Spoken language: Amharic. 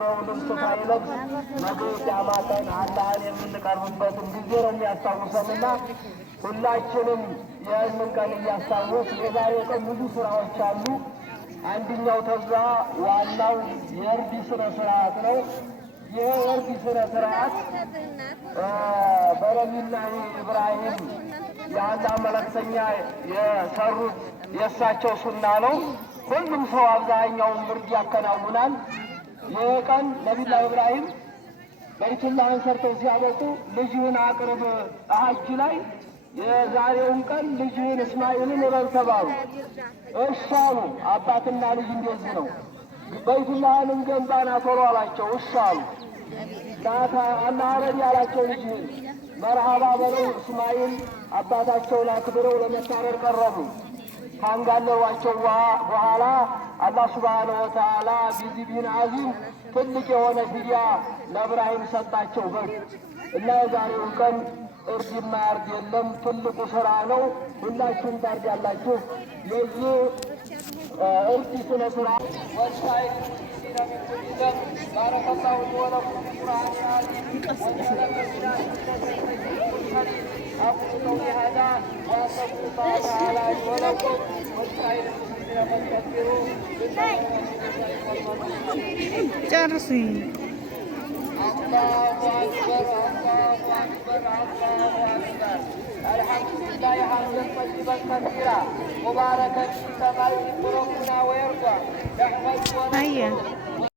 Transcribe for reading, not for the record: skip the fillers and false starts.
ፋይሎች ነገ ቂያማን አላህን የምንቀርብበትን ጊዜ ነው የሚያስታውሰንና ሁላችንም ይህንን ቀን እያስታወስ የዛሬው ቀን ብዙ ስራዎች አሉ። አንደኛው ተዛ ዋናው የእርድ ስነ ስርዓት ነው። ይህ የእርድ ስነ ስርዓት በነቢዩላህ ኢብራሂም የአላህ መልእክተኛ የሰሩት የእሳቸው ሱና ነው። ሁሉም ሰው አብዛኛውን እርድ ያከናውናል። ይህ ቀን ነቢዩላህ ኢብራሂም በይቱላህን ሰርተው ሲያበቁ ልጅህን አቅርብ ሐጅ ላይ የዛሬውን ቀን ልጅህን እስማኤልን እረድ ተባሉ። እሺ አሉ። አባትና ልጅ እንደዚህ ነው። በይቱላህንም ገንባና ቶሎ አላቸው። እሺ አሉ። ናታ አናረድ ያላቸው ልጅህን መርሃባ በለው። እስማኤል አባታቸውን አክብረው ለመታረድ ቀረቡ። ካንጋለዋቸው በኋላ አላህ ሱብሓነሁ ወተዓላ ቢዚቢን አዚም ትልቅ የሆነ ፊድያ ለእብራሂም ሰጣቸው በግ እና የዛሬውን ቀን እርድ የማያርድ የለም። ትልቁ ስራ ነው። ሁላችሁም ታርዳላችሁ። የዚህ እርድ ስነ ስርዓት ወሳኝ ባረከላሁ ወለኩም ቁርአን أقول قولي هذا وأستغفر الله تعالى لي ولكم ولسائر المسلمين فاستغفروه جرسي الله أكبر الله أكبر الله أكبر الحمد لله حمدا طيبا كثيرا مباركا في سمائه ربنا ويرضى نحمده ونشكره